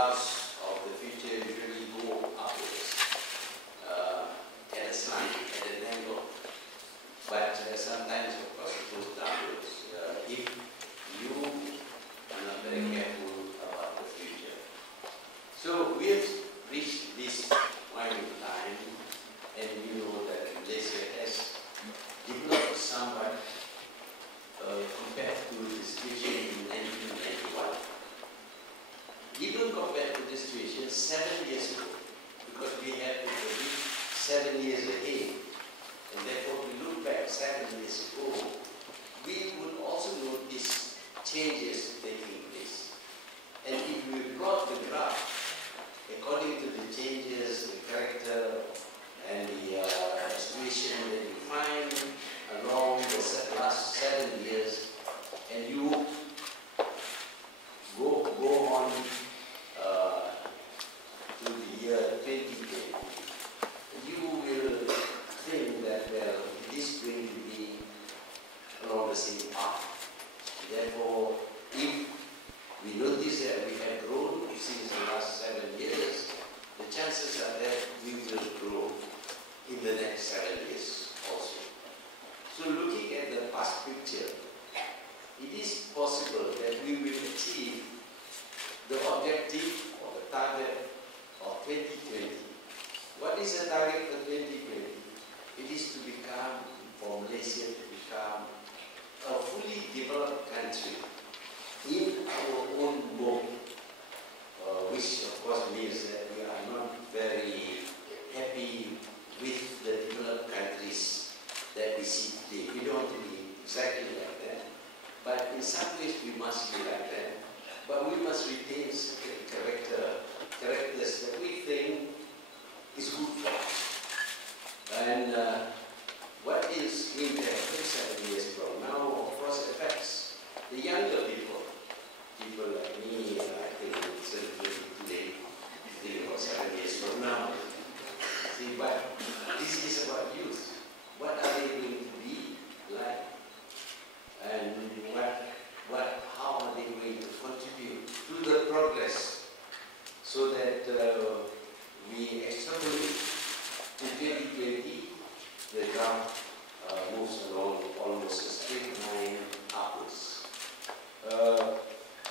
graphs of the future usually go upwards at a slant, at an angle. But sometimes, of course, it goes downwards if you are not very careful about the future. So we have reached this point in time, and you know that Malaysia has developed somewhat compared to the situation in 1991. Even compared to the situation 7 years ago, because we have to be 7 years ahead, and therefore we look back 7 years ago, we would also notice changes taking place. And if we plot the graph according to the changes, the character, and the situation that you find along the last 7 years, and you go on to the year 2020, you will think that, well, it is going to be along the same path. Therefore, if we notice that we have grown since the last 7 years, the chances are that we will grow in the next 7 years also. So looking at the past picture, it is possible that we will achieve the objective or the target of 2020. What is the target for 2020? It is to become, for Malaysia to become a fully developed country in our own mode, which of course means that we are not very happy with the developed countries that we see today. We don't want to be exactly like that, but in some ways we must be like that. But we must retain certain characters that we think is good for us. And what is going to happen 7 years from now, of course, affects the younger people. People like me, I think it's today, think about 7 years from now. See, but this is about youth. What are they going to be like? And how are they going to contribute to the progress so that we extrapolate to 2020, the graph moves along almost a straight line upwards.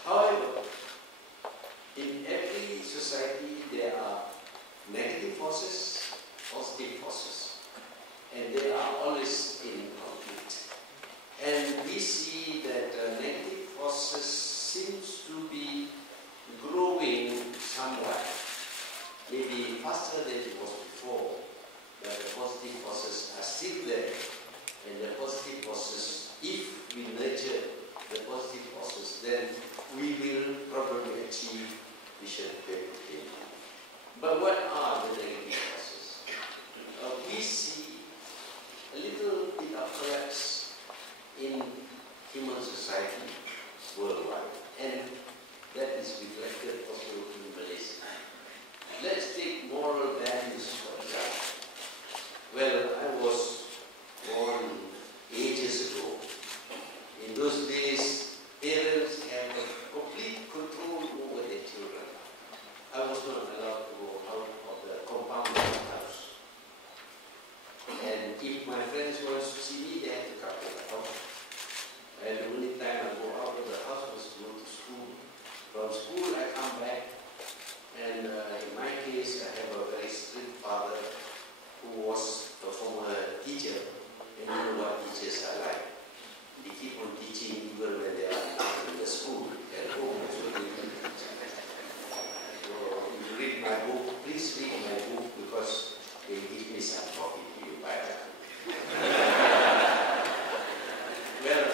However, in every society there are negative forces, positive forces, and they are always in conflict. And we see that negative forces seems to be growing somewhat, maybe faster than it was before, but the positive forces are still there. And the positive forces, if we nurture the positive forces, then we will probably achieve Vision 2020. But what are the negative forces? We see a little bit of collapse in human society worldwide, and that is reflected also in Malaysia. Let's take moral values for example. Well, I was born ages ago. In those days, parents had complete control over their children. I was not allowed to go out of the compound of the house. And if my friends wanted to see me, they had to come to the house. And the only time I go out of the house was to go to school. From school, I come back, and in my case, I have a very strict father who was a former teacher, and you know what teachers are like. They keep on teaching even when they are not in the school, at home. So if you read my book, please read my book because they give me some copy to you by that. Well,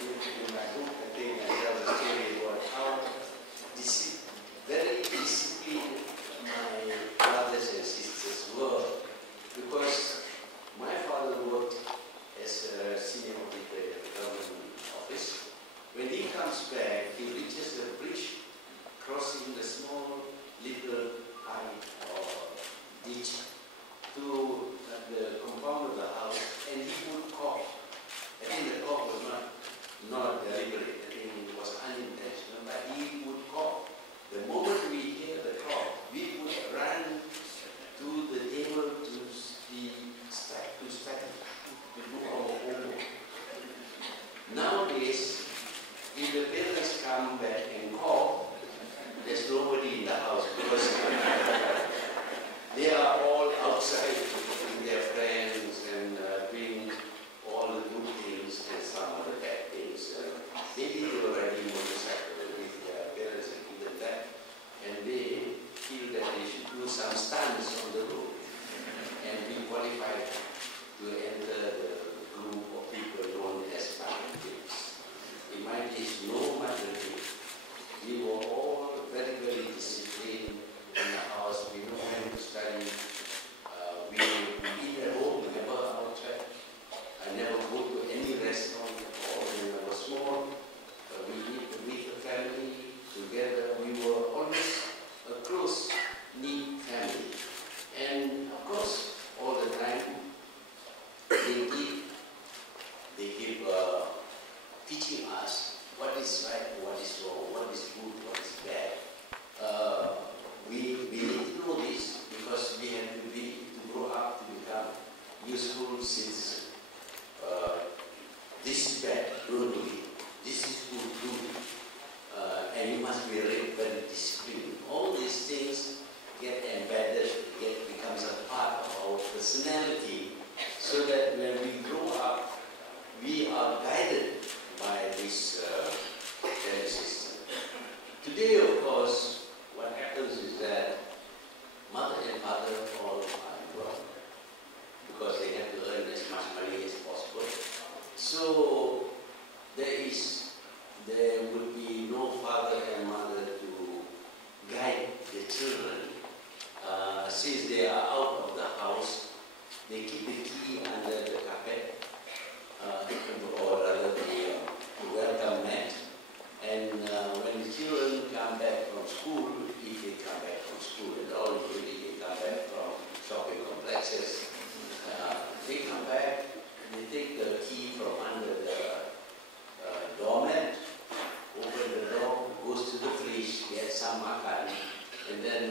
in my book, I think I tell the story about how very disciplined my brothers and sisters were, because my father worked as a senior auditor at the government office. When he comes back, he reaches the bridge, crossing the small little height or ditch to the compound of the house, and he would cough. I think the cough was not deliberate. I think it was unintentional, but he would cough. The moment we hear the stunts on the road. And we qualified to enter the group of people known as Mahathir. In my case, no Mahathir. We were all very, very disciplined in the house. We know when to study. We eat at home, never outside. I never go to any restaurant at all. When I was small, we eat with the family together. We were always a close, neat family. And of course, all the time, they keep teaching us what is right, what is wrong, what is good, what is bad. We need to know this because we have to grow up to become useful citizens. This is bad, don't do it. This is good, do it. And you must be very, very disciplined. All these things get embedded, becomes a part of our personality, so that when we grow up, we are guided by this value system. Today, of course, what happens is that mother and father all are involved because they have to earn as much money as possible. So there will be no father and mother to guide the children. Since they are out of the house, they keep the key under the carpet, or rather the welcome mat. And when the children come back from school, if they come back from school at all, usually they come back from shopping complexes, they come back, they take the key from under the doormat, open the door, goes to the fridge, gets some makan, and then